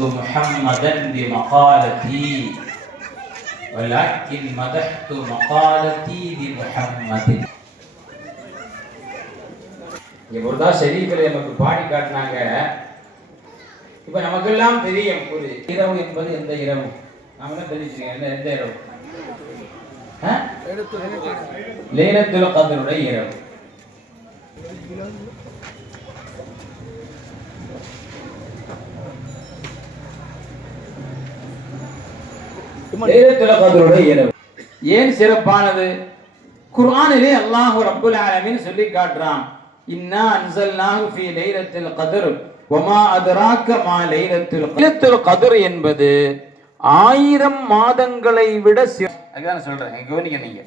محمدا بمقالتي ولكن مدحت مقالتي بمحمد இங்க ஒரு தான் ஷெரீஃபில் நமக்கு பாடி காட்டினாங்க இப்ப நமக்கெல்லாம் தெரியும் ஒரு இரவு என்பது எந்த இரவு நாம தான் தெரிஞ்சுக்கோங்க எந்த எந்த இரவு ஆ? லைலத்துல் கதருடைய இரவு லைலத்துல் கதருடைய இரவு ஏன் சிறப்பானது? குர்ஆனிலே அல்லாஹ் ரப்புல் ஆலமீன் சொல்லி காட்டுறான். இன்னா அன்சல்னாஹு ஃபீ லைலத்துல் கத்ர் வமா அத்ராக மா லைலத்துல் கத்ர். லைலத்துல் கத்ர் என்பது ஆயிரம் மாதங்களை விட அதுதான் சொல்றேன். கவனிக்க நீங்க.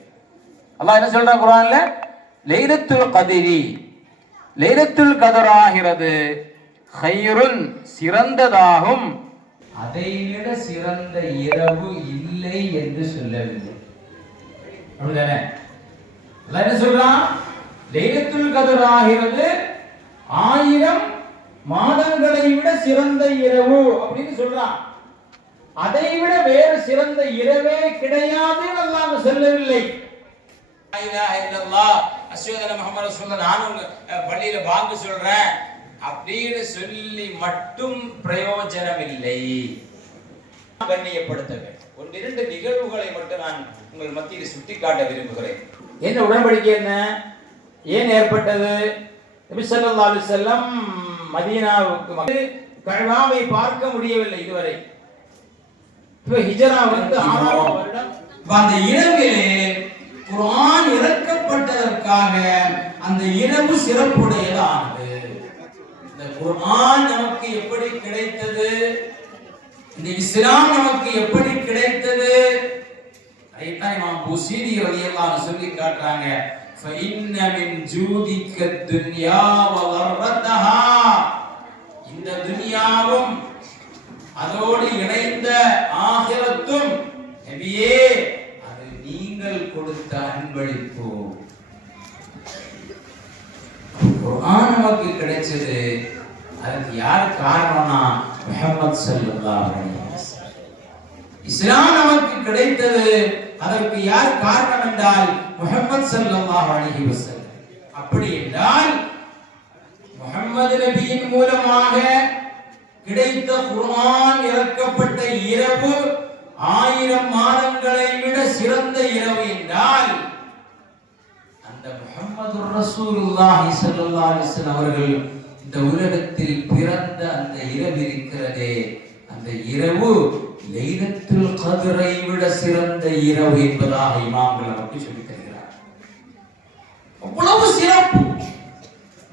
அல்லாஹ் என்ன சொல்றான் குர்ஆன்ல? லைலத்துல் கதிரி லைலத்துல் கதர் ஆகிறது ஹைருன் சிறந்ததாகும். அதைவிட சிறந்த இரவு இல்லை என்று சொல்லவில்லை. அப்படிதானே? என்ன சொல்றான்? லைலத்துல் கதர் ஆகிறது ஆயிரம் மாதங்களை விட சிறந்த இரவு அப்படின்னு சொல்றான். அதை விட வேறு சிறந்த இரவே கிடையாது அல்லாம சொல்லவில்லை. லா இலாஹ இல்லல்லாஹ், நானும் பள்ளியில பாங்கு சொல்றேன். அப்படின்னு சொல்லி மட்டும் பிரயோஜனம் இல்லை கண்ணியப்படுத்த வேண்டும். ஒன்று இரண்டு நிகழ்வுகளை மட்டும் நான் உங்கள் மத்தியில் சுட்டிக்காட்ட விரும்புகிறேன். என்ன உடன்படிக்கை என்ன? ஏன் ஏற்பட்டது? நபி ஸல்லல்லாஹு அலைஹி வஸல்லம் மதீனாவுக்கு வந்து கஅபாவை பார்க்க முடியவில்லை இதுவரை. இப்ப ஹிஜ்ரா வந்து ஆறாம் வருடம். இப்ப அந்த இரவிலே குர்ஆன் இறக்கப்பட்டதற்காக அந்த இரவு சிறப்புடையதானது இந்த குர்ஆன் நமக்கு எப்படி கிடைத்தது இந்த இஸ்லாம் நமக்கு எப்படி கிடைத்தது அதைத்தான் இமாம் புசீரி ரலியல்லாஹு அன்ஹு சொல்லி காட்டுறாங்க فإن من جودك الدنيا وضرتها இந்த துனியாவும் அதோடு இணைந்த ஆகிரத்தும் நபியே அது நீங்கள் கொடுத்த அன்பளிப்பு குர்ஆன் நமக்கு கிடைச்சது அதுக்கு யார் காரணம்னா முகமது ஸல்லல்லாஹு இஸ்லாம் நமக்கு கிடைத்தது அதற்கு யார் காரணம் என்றால் முகமது ஸல்லல்லாஹு அலைஹி வஸல்லம். அப்படி என்றால் முகமது நபியின் மூலமாக கிடைத்த குர்ஆன் இறக்கப்பட்ட இரவு ஆயிரம் மாதங்களை விட சிறந்த இரவு என்றால் அந்த முகமது ரசூலுல்லாஹி ஸல்லல்லாஹு அலைஹி வஸல்லம் அவர்கள் இந்த உலகத்தில் பிறந்த அந்த இரவு இருக்கிறதே. அந்த இரவு லைலத்துல் கதிரை விட சிறந்த இரவு என்பதாக இமாம்கள் நமக்கு சொல்லித் தருகிறார். அவ்வளவு சிறப்பு.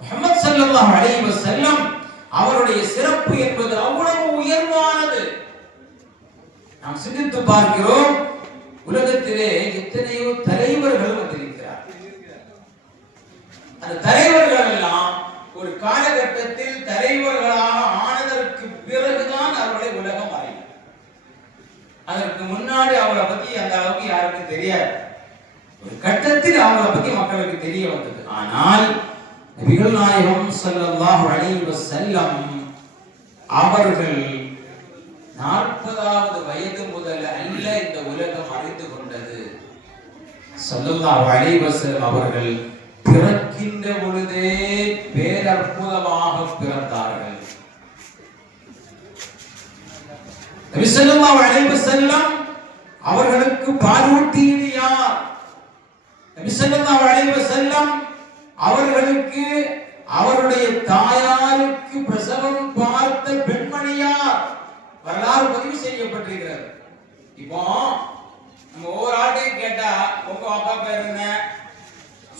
முகமது சல்லாஹ் அலைவ செல்லம் அவருடைய சிறப்பு என்பது அவ்வளவு உயர்வானது. நாம் சிந்தித்து பார்க்கிறோம் உலகத்திலே எத்தனையோ தலைவர்கள் வந்திருக்கிறார் அந்த தலைவர் பிறகுதான் உலகம் அறியும் அதற்கு முன்னாடி அவரை பத்தி அந்த அளவுக்கு யாருக்கும் தெரியாது. ஒரு கட்டத்தில் அவரை பத்தி மக்களுக்கு தெரிய வந்தது. ஆனால் நபிகள் நாயகம் ஸல்லல்லாஹு அலைஹி வஸல்லம் அவர்கள் நாற்பதாவது வயது முதல் அல்ல இந்த உலகம் அறிந்து கொண்டது. ஸல்லல்லாஹு அலைஹி வஸல்லம் அவர்கள் பிறக்கின்ற பொழுதே பேரற்புதமாக பிறந்தார்கள். நபி ஸல்லல்லாஹு செல்லம் அவர்களுக்கு பாலூட்டியது யார்? நபி ஸல்லல்லாஹு செல்லம் அவர்களுக்கு அவருடைய தாயாருக்கு பிரசவம் பார்த்த பெண்மணியார் வரலாறு பதிவு செய்யப்பட்டிருக்கிறது. இப்போ நம்ம ஒவ்வொரு ஆட்டையும் கேட்டா உங்க அப்பா பேர் என்ன?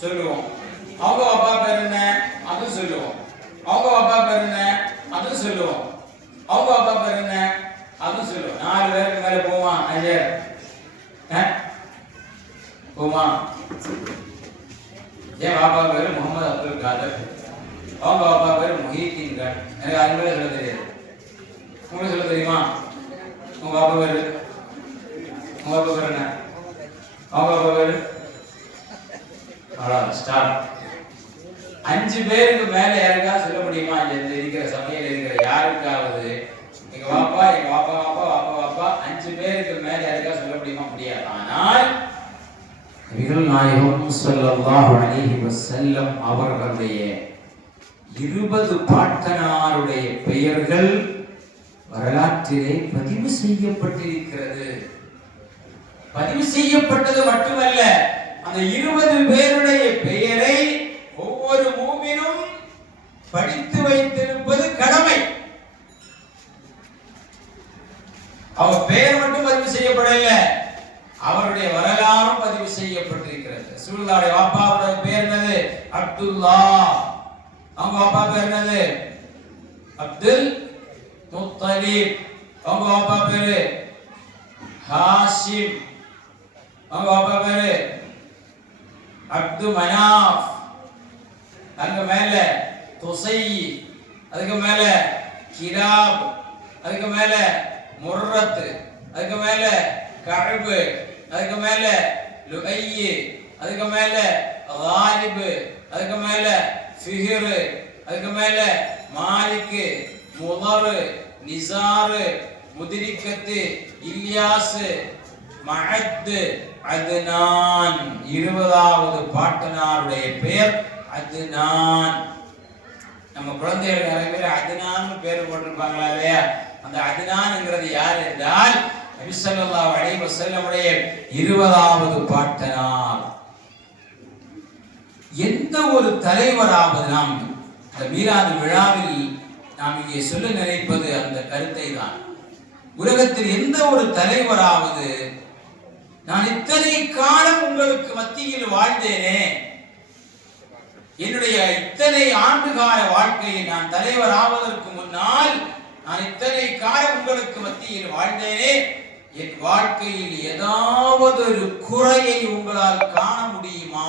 சொல்லுவோம். அவங்க அப்பா பேர் என்ன? அதுவும் சொல்லுவோம். அவங்க அப்பா பேர் என்ன? அதுவும் சொல்லுவோம். அவங்க அப்பா பேர் என்ன? அதுவும் சொல்லுவோம் நாலு பேருக்கு மேல போவான் ஐயர் போவான் என் பாப்பா பேரு முகமது அப்துல் காதர். அவங்க பாப்பா பேரு முஹீத்தீன் கான். எனக்கு அது கூட சொல்ல தெரியாது. உங்களுக்கு சொல்ல தெரியுமா? உங்க பாப்பா பேரு? உங்க பாப்பா பேரு என்ன? அவங்க பாப்பா பேரு? அவ்வளோ ஸ்டார்ட் அஞ்சு பேருக்கு மேல யாருக்கா சொல்ல முடியுமா? இந்த இருக்கிற சமையல் இருக்கிற யாருக்காவது வாப்பா எங்க வாப்பா வாப்பா வாப்பா வாப்பா அஞ்சு பேருக்கு மேல யாருக்கா சொல்ல முடியுமா? முடியாது. ஆனால் நபிகள் நாயகம் ஸல்லல்லாஹு அலைஹி வஸல்லம் அவர்களுடைய இருபது பாட்டனாருடைய பெயர்கள் வரலாற்றிலே பதிவு செய்யப்பட்டிருக்கிறது. பதிவு செய்யப்பட்டது மட்டுமல்ல அந்த இருபது பேருடைய பெயரை ஒவ்வொரு மூவினும் படித்து வைத்திருப்பது கடமை அவர் பெயர் மட்டும் பதிவு செய்யப்படல. அவருடைய வரலாறும் பதிவு செய்யப்பட்டிருக்கிறது. சூழ்நாடைய அப்பாவுடைய பேர் என்னது? அப்துல்லா. அவங்க அப்பா பேர் என்னது? அப்துல் முத்தலீப். அவங்க அப்பா பேரு? ஹாஷிம். அவங்க அப்பா பேரு? அப்து மனாஃப். அதுக்கு மேல துசை. அதுக்கு மேல கிராப். அதுக்கு மேல முர்ரத்து. அதுக்கு மேல கஅபு அதுக்கு மேல லுஐய் அதுக்கு மேல காலிப் அதுக்கு மேல சிஹிரு அதுக்கு மேல மாலிக்கு முதரு நிசாரு முதிரிக்கத்து இல்யாஸ் மஅத் அதுனான். இருபதாவது பாட்டனாருடைய பெயர் அதுனான். நம்ம குழந்தைகள் நிறைய பேர் அதுனான்னு பேர் போட்டிருப்பாங்களா இல்லையா? அந்த அதுனான்ங்கிறது யார் என்றால் நபி ஸல்லல்லாஹு இருபதாவது பாட்டனார் எந்த ஒரு தலைவராவது நாம் இந்த மீராது விழாவில் நாம் இங்கே சொல்ல நினைப்பது அந்த கருத்தை தான். உலகத்தில் எந்த ஒரு தலைவராவது நான் இத்தனை காலம் உங்களுக்கு மத்தியில் வாழ்ந்தேனே என்னுடைய இத்தனை ஆண்டுகால வாழ்க்கையை நான் தலைவர் ஆவதற்கு முன்னால் நான் இத்தனை காலம் உங்களுக்கு மத்தியில் வாழ்ந்தேனே என் வாழ்க்கையில் ஏதாவது ஒரு குறையை உங்களால் காண முடியுமா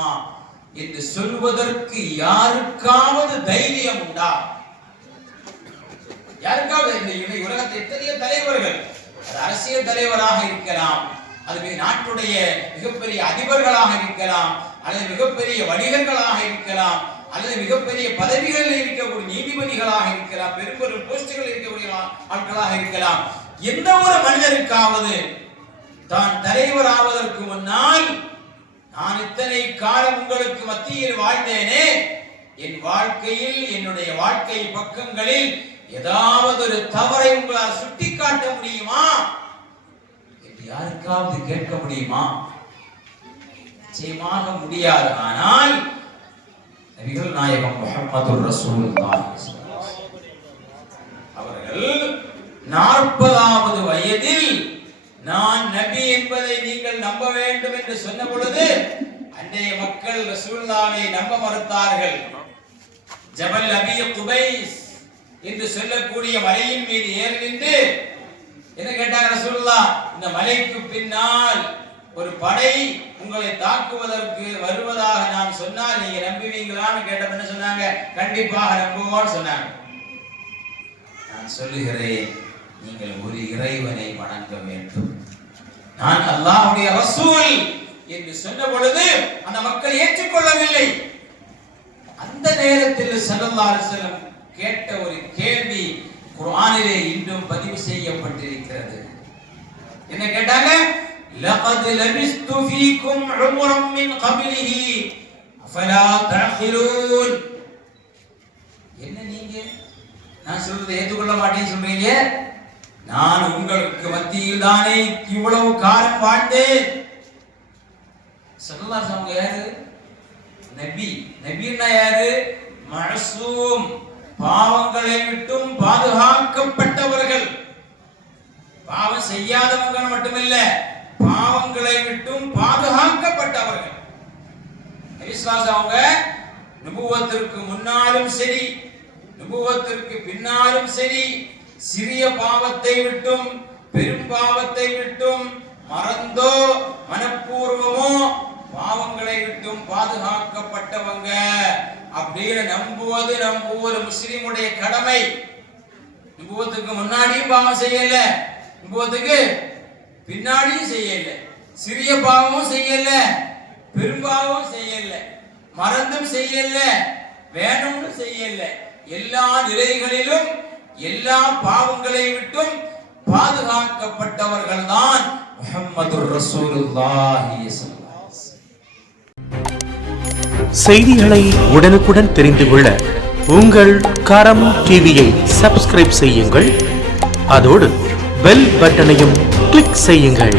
என்று சொல்வதற்கு யாருக்காவது தைரியம் உண்டா? யாருக்காவது இந்த உலகத்தில் எத்தனையோ தலைவர்கள் அரசியல் தலைவராக இருக்கலாம் அது நாட்டுடைய மிகப்பெரிய அதிபர்களாக இருக்கலாம் அல்லது மிகப்பெரிய வணிகர்களாக இருக்கலாம் அல்லது மிகப்பெரிய பதவிகளில் இருக்கக்கூடிய நீதிபதிகளாக இருக்கலாம் பெரும் பெரும் போஸ்டுகள் இருக்கக்கூடிய ஆட்களாக இருக்கலாம். எந்த ஒரு மனிதருக்காவது தான் தலைவர் ஆவதற்கு முன்னால் நான் இத்தனை காலம் உங்களுக்கு மத்தியில் வாழ்ந்தேனே என் வாழ்க்கையில் என்னுடைய வாழ்க்கை பக்கங்களில் ஏதாவது ஒரு தவறை உங்களால் சுட்டிக்காட்ட முடியுமா? என்று யாருக்காவது கேட்க முடியுமா? நிச்சயமாக முடியாது. ஆனால் நபிகள் நாயகம் முகமது ரசூலுல்லாஹி அவர்கள் நாற்பதாவது வயதில் நான் நபி என்பதை நீங்கள் நம்ப வேண்டும் என்று சொன்ன பொழுது அன்றைய மக்கள் ரசூல்லாவை நம்ப மறுத்தார்கள். ஜபல் அபிய குபைஸ் என்று சொல்லக்கூடிய மலையின் மீது ஏறி நின்று என்ன கேட்டாங்க ரசூல்லா இந்த மலைக்கு பின்னால் ஒரு படை உங்களை தாக்குவதற்கு வருவதாக நான் சொன்னால் நீங்க நம்புவீங்களான்னு கேட்டப்ப என்ன சொன்னாங்க? கண்டிப்பாக நம்புவோம்னு சொன்னாங்க. நான் சொல்லுகிறேன் நீங்கள் ஒரு இறைவனை வணங்க வேண்டும் நான் அல்லாஹ்வுடைய ரசூல் என்று சொன்ன பொழுது அந்த மக்கள் ஏற்றுக்கொள்ளவில்லை அந்த நேரத்தில் ஸல்லல்லாஹு அலைஹி வஸல்லம் கேட்ட ஒரு கேள்வி குர்ஆனிலே இன்றும் பதிவு செய்யப்பட்டிருக்கிறது என்ன கேட்டாங்க لقد لبثت فيكم عمرا من قبله أفلا تعقلون என்ன நீங்க நான் சொல்றதை ஏற்றுக்கொள்ள மாட்டேன்னு சொல்றீங்க நான் உங்களுக்கு மத்தியில் தானே இவ்வளவு காலம் வாழ்ந்தேன். சல்லல்லாஹு அவங்க யாரு? நபி. நபின்னா யாரு? மஅசூம் பாவங்களை விட்டும் பாதுகாக்கப்பட்டவர்கள். பாவம் செய்யாதவங்க மட்டுமில்ல பாவங்களை விட்டும் பாதுகாக்கப்பட்டவர்கள். நபிஸ்லாஸ் அவங்க நுபுவத்திற்கு முன்னாலும் சரி நுபுவத்திற்கு பின்னாலும் சரி சிறிய பாவத்தை விட்டும் பெரும் பாவத்தை விட்டும் மறந்தோ மனப்பூர்வமோ பாவங்களை விட்டும் பாதுகாக்கப்பட்டவங்க அப்படின்னு நம்புவது ஒவ்வொரு முஸ்லிமுடைய கடமை. நம்புவதுக்கு முன்னாடியும் பாவம் செய்யல நம்புவதுக்கு பின்னாடியும் செய்யல. சிறிய பாவமும் செய்யல பெரும்பாவமும் செய்யல மறந்தும் செய்யல வேணும்னு செய்யல. எல்லா நிலைகளிலும் எல்லா பாவங்களை விட்டும் பாதுகாக்கப்பட்டவர்கள் தான் முகமது ரசூலுல்லாஹி செய்திகளை உடனுக்குடன் தெரிந்து கொள்ள உங்கள் கரம் டிவியை சப்ஸ்கிரைப் செய்யுங்கள். அதோடு பெல் பட்டனையும் கிளிக் செய்யுங்கள்.